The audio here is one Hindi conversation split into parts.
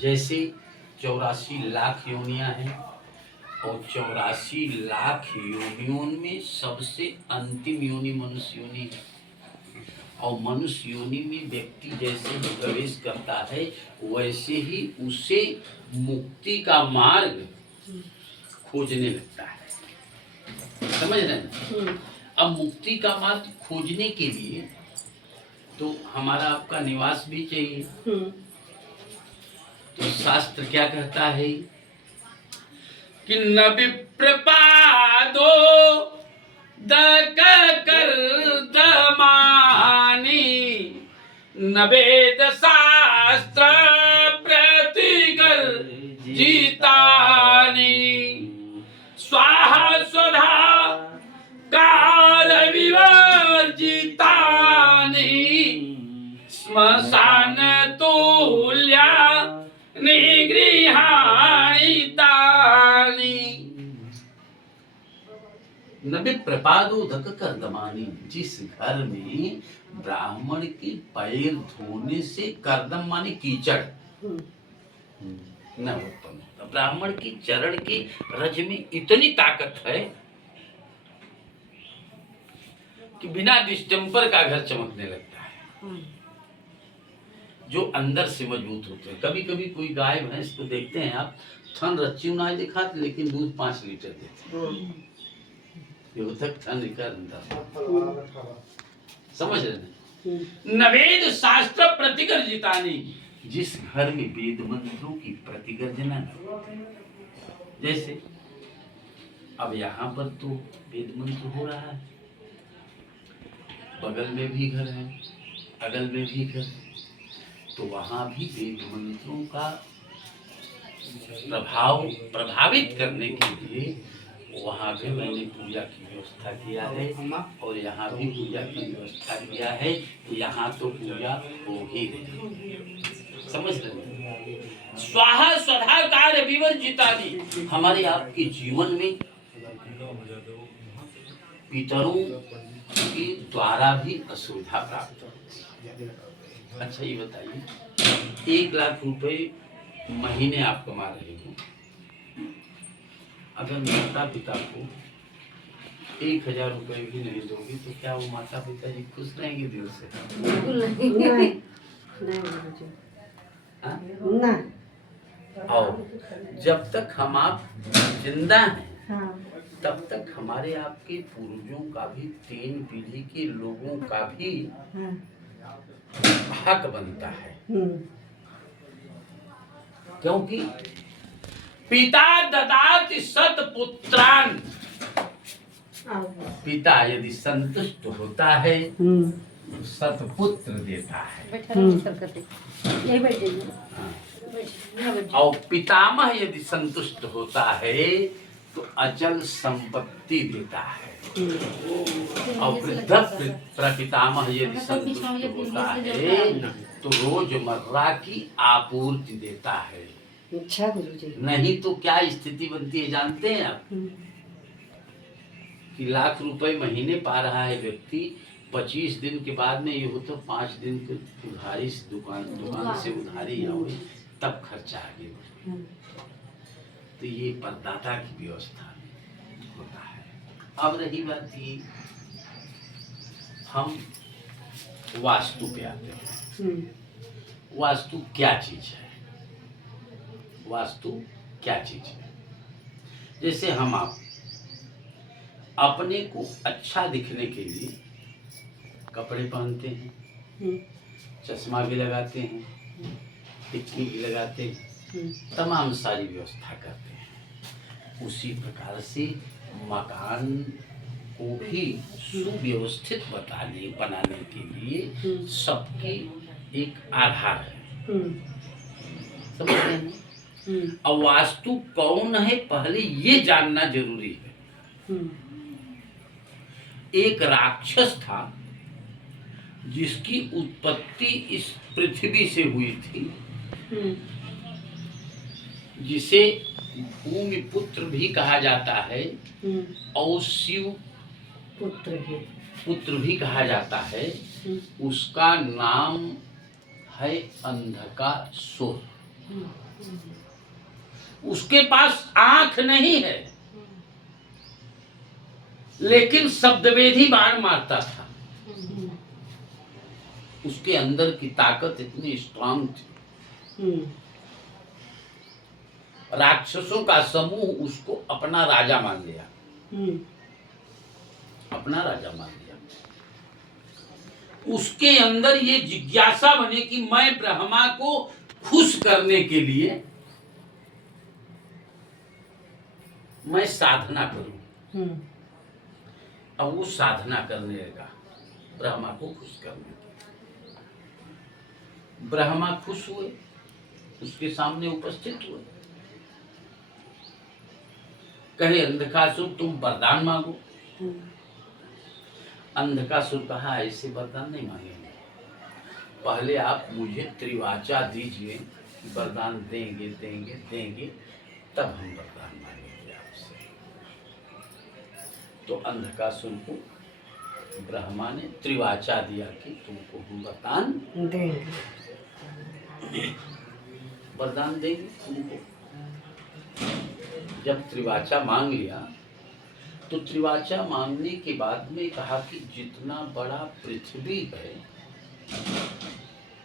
जैसे 84 लाख योनियां हैं और 84 लाख योनियों में सबसे अंतिम योनि मनुष्य योनि है। और मनुष्य योनि में व्यक्ति जैसे ही प्रवेश करता है वैसे ही उसे मुक्ति का मार्ग खोजने लगता है। समझ रहे हैं? अब मुक्ति का मार्ग खोजने के लिए तो हमारा आपका निवास भी चाहिए। तो शास्त्र क्या कहता है कि न विप्रपादो दक कर दमानी न वेद शास्त्र प्रतिगर जीतानी स्वाहा स्वधा काल विवर्जितानी श्मशान तुल्या निगृहाणि तानि न विप्रपादोदक कर्दमानि। जिस घर में ब्राह्मण के पैर धोने से कर्दम माने कीचड़ न उत्पन्न होता। ब्राह्मण की चरण की रज में इतनी ताकत है कि बिना डिस्टेंपर का घर चमकने लगता है, जो अंदर से मजबूत होते हैं। कभी कभी कोई गाय भैंस को देखते हैं आप, थन रच्ची नहीं दिखाते लेकिन दूध 5 लीटर देते हैं। ये तक थन का अंदर, समझ रहे हैं? नवेद शास्त्र प्रतिगर्जितानी। जिस घर में वेद मंत्रों की प्रतिगर्जना, जैसे अब यहाँ पर तो वेद मंत्र हो रहा है, बगल में भी घर है, अगल में भी घर है, तो वहाँ भी वेद मंत्रों का प्रभावित करने के लिए वहाँ भी मैंने पूजा की व्यवस्था किया है और यहाँ भी पूजा की व्यवस्था किया है। यहाँ तो पूजा हो ही रही, समझ रहे? स्वाहा स्वधा कार्य विवर्जितानि। हमारे आपके जीवन में पितरों के द्वारा भी असुविधा प्राप्त होती है। अच्छा ये बताइए, 1 लाख रुपए महीने आप कमा रहे हो, अगर माता पिता को 1000 रुपए भी नहीं दोगे तो क्या वो माता पिता जी खुश रहेंगे दिल से? बिल्कुल नहीं। और जब तक हम आप जिंदा हैं तब तक हमारे आपके पूर्वजों का भी 3 पीढ़ी के लोगों का भी हक बनता है। क्योंकि पिता ददाति सत्पुत्रान। पिता यदि संतुष्ट होता है सत्पुत्र देता है। और पितामह यदि संतुष्ट होता है तो अचल संपत्ति देता है। और वृद्ध प्रपितामह यदि संतुष्ट होता है तो रोजमर्रा की आपूर्ति देता है। अच्छा गुरुजी। नहीं तो क्या स्थिति बनती है जानते हैं आप? कि लाख रुपए महीने पा रहा है व्यक्ति, 25 दिन के बाद में ये हो तो 5 दिन के उधारी दुकान से उधारी आओ तब खर्चा आगे बढ़े। तो ये परदाता की व्यवस्था होता है। अब रही बात ये, हम वास्तु पे आते हैं। वास्तु क्या चीज है? वास्तु क्या चीज है? जैसे हम आप अपने को अच्छा दिखने के लिए कपड़े पहनते हैं, चश्मा भी लगाते हैं, टिक्की भी लगाते हैं, तमाम सारी व्यवस्था करते हैं। उसी प्रकार से मकान को भी सुव्यवस्थित बनाने के लिए सबके एक आधार है। समझ रहे हैं? अब वास्तु कौन है पहले ये जानना जरूरी है। एक राक्षस था जिसकी उत्पत्ति इस पृथ्वी से हुई थी, जिसे भूमि पुत्र भी कहा जाता है और शिव पुत्र भी कहा जाता है। उसका नाम है अंधकासुर। उसके पास आंख नहीं है, लेकिन शब्दवेधी बाण मारता था। उसके अंदर की ताकत इतनी स्ट्रांग थी, राक्षसों का समूह उसको अपना राजा मान लिया, अपना राजा मान लिया। उसके अंदर ये जिज्ञासा बने कि मैं ब्रह्मा को खुश करने के लिए मैं साधना करूं। अब वो साधना करने लगा ब्रह्मा को खुश करने की। ब्रह्मा खुश हुए, उसके सामने उपस्थित हुए, कहे अंधकासुर तुम वरदान मांगो। अंधकासुर कहा ऐसे वरदान नहीं मांगेंगे, पहले आप मुझे त्रिवाचा दीजिए, वरदान देंगे देंगे देंगे तब हम वरदान मांगेंगे आपसे। तो अंधकासुर को ब्रह्मा ने त्रिवाचा दिया कि तुमको हम वरदान देंगे, वरदान देंगे तुमको। जब त्रिवाचा मांग लिया तो त्रिवाचा मांगने के बाद में कहा कि जितना बड़ा पृथ्वी है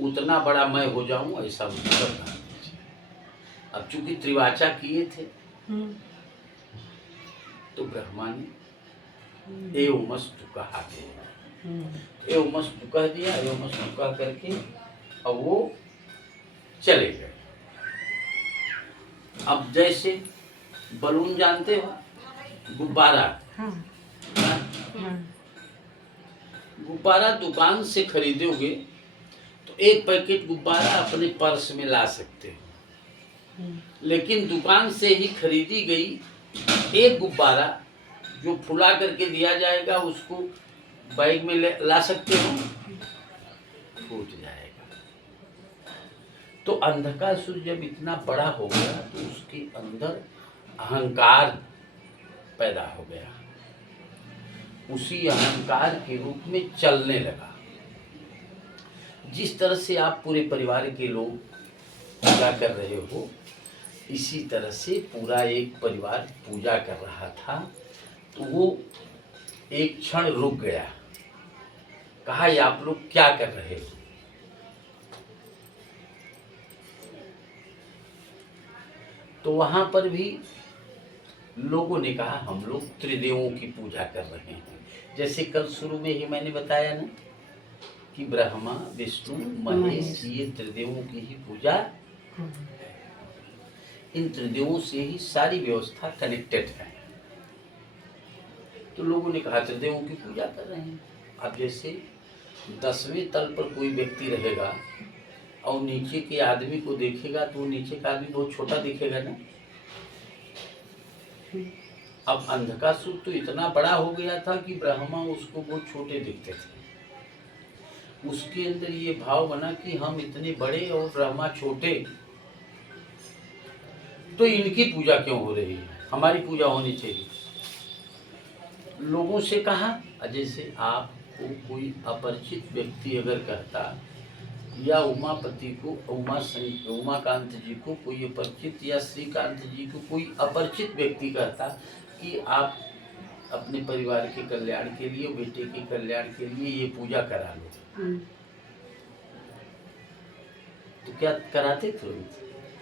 उतना बड़ा मैं हो जाऊं, ऐसा वरदान दीजिए। अब चूंकि त्रिवाचा किए थे तो ब्रह्मा ने एवमस्तु कहा, एवमस्तु कह दिया। एवमस्तु कह करके अब वो चले गए। अब जैसे बलून जानते हो, गुब्बारा, गुब्बारा दुकान से खरीदोगे तो एक पैकेट गुब्बारा अपने पर्स में ला सकते हो, लेकिन दुकान से ही खरीदी गई एक गुब्बारा जो फुला करके दिया जाएगा उसको बैग में ला सकते हो, फूट जाएगा। तो अंधकासुर जब इतना बड़ा हो गया तो उसके अंदर अहंकार पैदा हो गया, उसी अहंकार के रूप में चलने लगा। जिस तरह से आप पूरे परिवार के लोग पूजा कर रहे हो, इसी तरह से पूरा एक परिवार पूजा कर रहा था। तो वो एक क्षण रुक गया, कहा ये आप लोग क्या कर रहे हो? तो वहां पर भी लोगों ने कहा हम लोग त्रिदेवों की पूजा कर रहे हैं। जैसे कल शुरू में ही मैंने बताया ना कि ब्रह्मा विष्णु महेश ये त्रिदेवों की ही पूजा, इन त्रिदेवों से ही सारी व्यवस्था कनेक्टेड है। तो लोगों ने कहा त्रिदेवों की पूजा कर रहे हैं। अब जैसे 10वें तल पर कोई व्यक्ति रहेगा और नीचे के आदमी को देखेगा तो नीचे का आदमी बहुत छोटा दिखेगा ना। अब अंधकासुर तो इतना बड़ा हो गया था कि ब्रह्मा उसको बहुत छोटे दिखते थे। उसके अंदर ये भाव बना कि हम इतने बड़े और ब्रह्मा छोटे, तो इनकी पूजा क्यों हो रही है, हमारी पूजा होनी चाहिए। लोगों से कहा, जैसे आपको कोई अपरिचित व्यक्ति अगर कहता या उमापति को उमाकांत जी को कोई अपरिचित या श्रीकांत जी को कोई अपरिचित व्यक्ति कहता कि आप अपने परिवार के कल्याण के लिए, बेटे के कल्याण के लिए ये पूजा करा लो, तो क्या कराते तुरंत?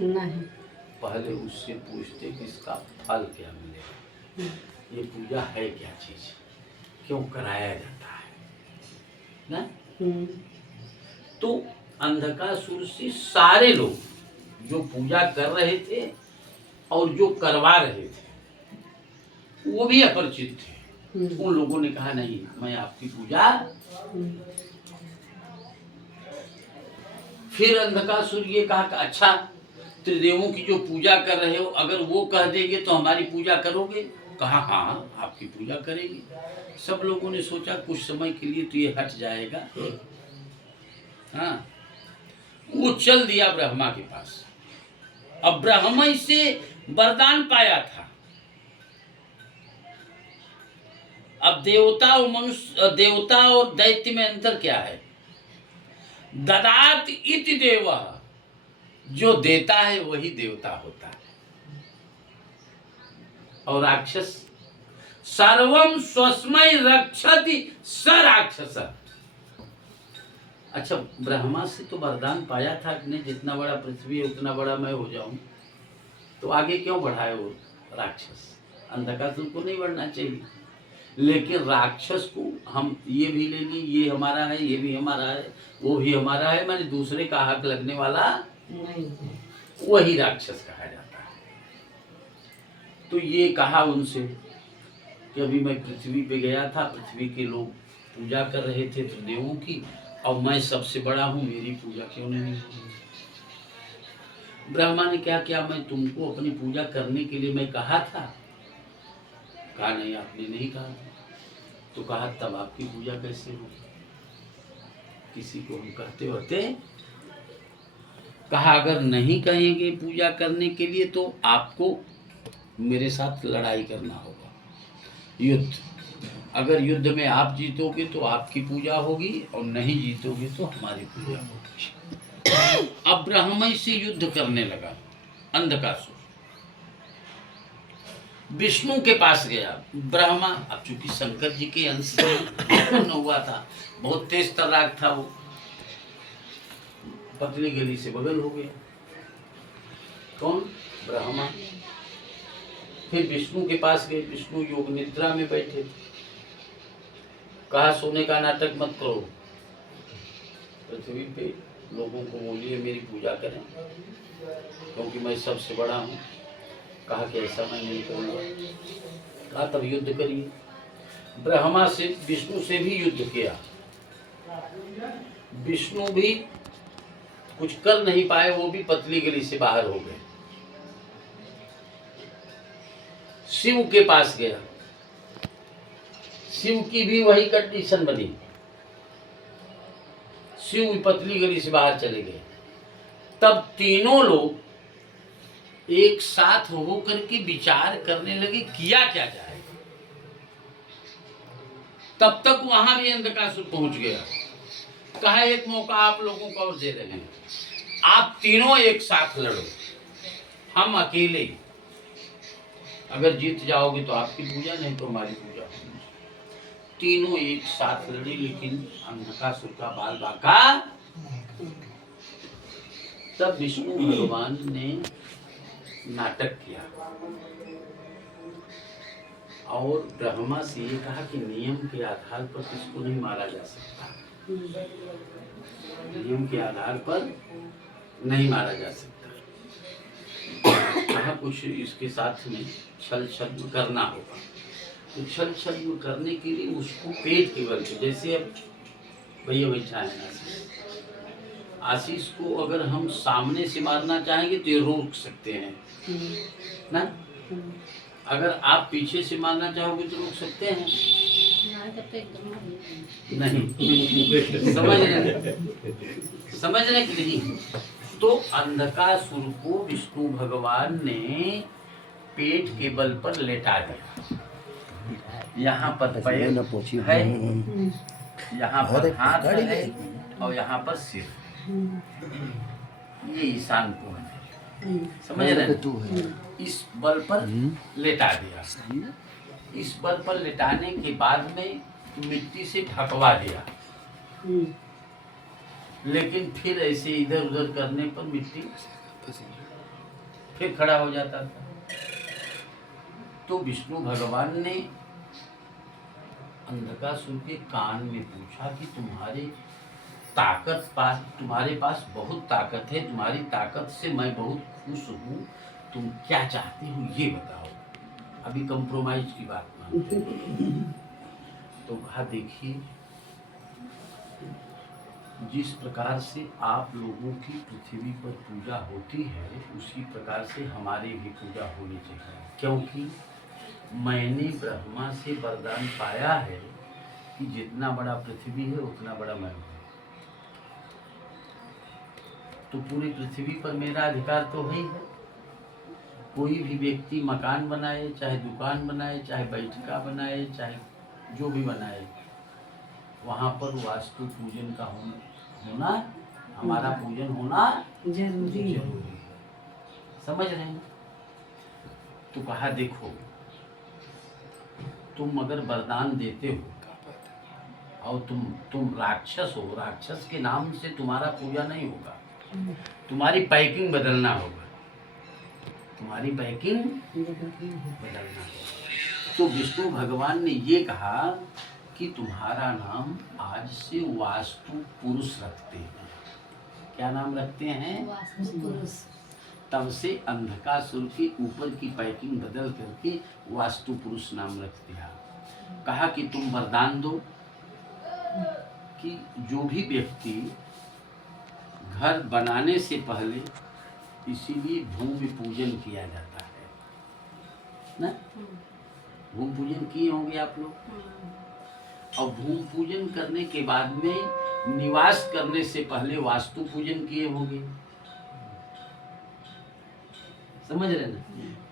नहीं, पहले उससे पूछते कि इसका फल क्या मिलेगा, ये पूजा है क्या चीज, क्यों कराया जाता है ना। तो अंधकासुर से सारे लोग जो पूजा कर रहे थे और जो करवा रहे थे वो भी अपरिचित थे। उन लोगों ने कहा नहीं, मैं आपकी पूजा। फिर अंधकासुर ये कहा कि अच्छा त्रिदेवों की जो पूजा कर रहे हो अगर वो कह देंगे तो हमारी पूजा करोगे? कहा हाँ आपकी पूजा करेंगे। सब लोगों ने सोचा कुछ समय के लिए तो ये हट जाएगा। हाँ, वो चल दिया ब्रह्मा के पास। अब ब्रह्मा से वरदान पाया था। अब देवता और मनुष्य, देवता और दैत्य में अंतर क्या है? ददात इति देवः जो देता है वही देवता होता है। और राक्षस सर्वम स्वस्मय रक्षति स राक्षस। अच्छा, ब्रह्मा से तो वरदान पाया था कि नहीं, जितना बड़ा पृथ्वी है उतना बड़ा मैं हो जाऊं, तो आगे क्यों बढ़ाए वो राक्षस? अंधकासुर को नहीं बढ़ना चाहिए, लेकिन राक्षस को हम ये भी ले ली, ये हमारा है, ये भी हमारा है, वो भी हमारा है, माने दूसरे का हक लगने वाला नहीं, वही राक्षस कहा जाता है। तो ये कहा उनसे कि अभी मैं पृथ्वी पे गया था, पृथ्वी के लोग पूजा कर रहे थे तो देवों की, और मैं सबसे बड़ा हूँ, मेरी पूजा क्यों नहीं होगी? ब्रह्मा ने क्या किया, मैं तुमको अपनी पूजा करने के लिए मैं कहा था? कहा नहीं, आपने नहीं कहा था। तो कहा तब आपकी पूजा कैसे होगी? किसी को हम कहते होते? कहा अगर नहीं कहेंगे पूजा करने के लिए तो आपको मेरे साथ लड़ाई करना होगा, युद्ध। अगर युद्ध में आप जीतोगे तो आपकी पूजा होगी, और नहीं जीतोगे तो हमारी पूजा होगी। अब ब्रह्मा से युद्ध करने लगा अंधकासुर। विष्णु के पास गया ब्रह्मा, अब चूंकि शंकर जी के अंश से उत्पन्न हुआ था, बहुत तेज तर्राक था वो, पतली गली से बगल हो गया। कौन? ब्रह्मा। फिर विष्णु के पास गए, विष्णु योग निद्रा में बैठे थे। कहा सोने का नाटक मत करो, पृथ्वी पे लोगों को बोलिए मेरी पूजा करें, क्योंकि मैं सबसे बड़ा हूँ। कहा कि ऐसा मैं नहीं करूँगा। कहा तब युद्ध करिए। ब्रह्मा से विष्णु से भी युद्ध किया, विष्णु भी कुछ कर नहीं पाए, वो भी पतली गली से बाहर हो गए। शिव के पास गया, शिव की भी वही कंडीशन बनी, शिव भी पतली गली से बाहर चले गए। तब तीनों लोग एक साथ होकर के विचार करने लगे किया क्या जाए। तब तक वहां भी अंधकासुर पहुंच गया। कहा एक मौका आप लोगों को और दे रहे हैं, आप तीनों एक साथ लड़ो, हम अकेले अगर जीत जाओगे तो आपकी पूजा, नहीं तो हमारी पूजा होगी। तीनों एक साथ लड़े, लेकिन अंधकासुर का बाल बांका। तब विष्णु भगवान ने नाटक किया और ब्रह्मा से ये कहा कि नियम के आधार पर किसको नहीं मारा जा सकता, नियम के आधार पर नहीं मारा जा सकता। कहा कुछ इसके साथ में छल छद्म करना होगा। तो छल छद्म करने के लिए उसको पेट के बल पे, जैसे अब भैया बैठा है आशीष को अगर हम सामने से मारना चाहेंगे तो ये रोक सकते हैं ना, अगर आप पीछे से मारना चाहोगे तो रोक सकते हैं नहीं। समझ रहे कि नहीं? तो अंधकासुर को विष्णु भगवान ने पेट के बल पर लेटा दिया। यहाँ पर पैर है, यहाँ पर हाथ है और यहाँ पर सिर, ये ईशान कोण है। समझ रहे? इस बल पर लेटा दिया। इस बल पर लेटाने के बाद में मिट्टी से ढकवा दिया, लेकिन फिर ऐसे इधर उधर करने पर मिट्टी फिर खड़ा हो जाता था। तो विष्णु भगवान ने अंधकासुर के कान में पूछा कि तुम्हारे पास बहुत ताकत है, तुम्हारी ताकत से मैं बहुत खुश हूँ, तुम क्या चाहते हो ये बताओ, अभी कंप्रोमाइज की बात मानते हैं। तो कहा देखिए, जिस प्रकार से आप लोगों की पृथ्वी पर पूजा होती है उसी प्रकार से हमारी भी पूजा होनी चाहिए, क्योंकि मैंने ब्रह्मा से वरदान पाया है कि जितना बड़ा पृथ्वी है उतना बड़ा मैं हूँ। तो पूरी पृथ्वी पर मेरा अधिकार तो है ही है। कोई भी व्यक्ति मकान बनाए, चाहे दुकान बनाए, चाहे बैठका बनाए, चाहे जो भी बनाए, वहाँ पर वास्तु पूजन का होना हमारा पूजन होना जरूरी है। समझ रहे हैं? तो कहा देखो, तुम अगर वरदान देते हो और तुम राक्षस हो, राक्षस के नाम से तुम्हारा पूजा नहीं होगा, तुम्हारी पैकिंग बदलना होगा, तुम्हारी पैकिंग बदलना होगा। तो विष्णु भगवान ने ये कहा कि तुम्हारा नाम आज से वास्तु पुरुष रखते हैं। क्या नाम रखते हैं? वास्तु पुरुष। तब से अंधकासुर के ऊपर की पैकिंग बदल करके वास्तु पुरुष नाम रख दिया। कहा कि तुम वरदान दो कि जो भी व्यक्ति घर बनाने से पहले, इसीलिए भूमि पूजन किया जाता है ना। भूमि पूजन किए होंगे आप लोग। और भूमि पूजन करने के बाद में निवास करने से पहले वास्तु पूजन किए होंगे। समझ रहे ना?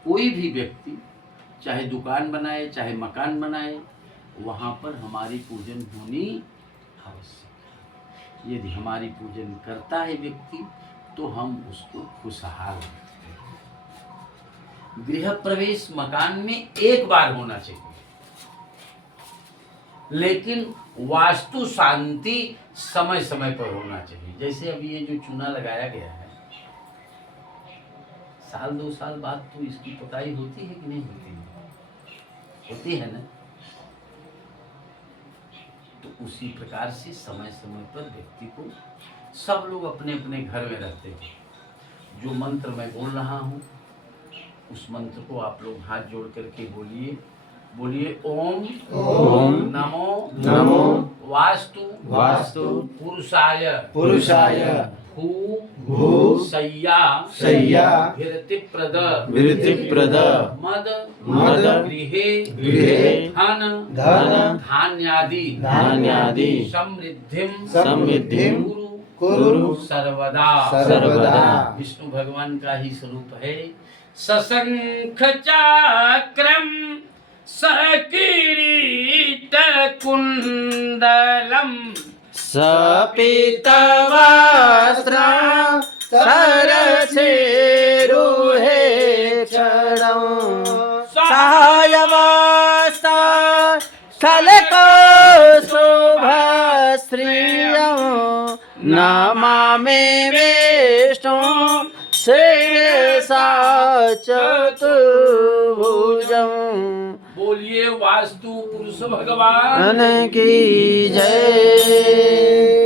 कोई भी व्यक्ति चाहे दुकान बनाए चाहे मकान बनाए, वहां पर हमारी पूजन होनी आवश्यक है। यदि हमारी पूजन करता है व्यक्ति तो हम उसको खुशहाल रखते हैं। गृह प्रवेश मकान में एक बार होना चाहिए, लेकिन वास्तु शांति समय समय पर होना चाहिए। जैसे अभी ये जो चूना लगाया गया है, साल 2 साल बाद तो इसकी पुताई होती है कि नहीं होती है? होती है ना। तो उसी प्रकार से समय समय पर व्यक्ति को, सब लोग अपने अपने घर में रहते हैं, जो मंत्र मैं बोल रहा हूँ उस मंत्र को आप लोग हाथ जोड़ करके बोलिए। बोलिए ओम ओम नमो नमो वास्तु वास्तु पुरुषाय पुरुषाय भू भू शय्या शय्या विरतिप्रद विरतिप्रद मद मद गृहे गृहे धन धन धान्यादि धान्यादि समृद्धिम समृद्धिं कुरु सर्वदा सर्वदा। विष्णु भगवान का ही स्वरूप है। सशंख चक्रम सकिरीट कुंडलम सपीतवस्त्रं सरसेरुहे क्षणं सहायवस्ता स्थलकौस्तुभस्त्रियं नमामि विष्णुं शिरसा चतुर्भुजम्। बोलिए वास्तु पुरुष भगवान की जय।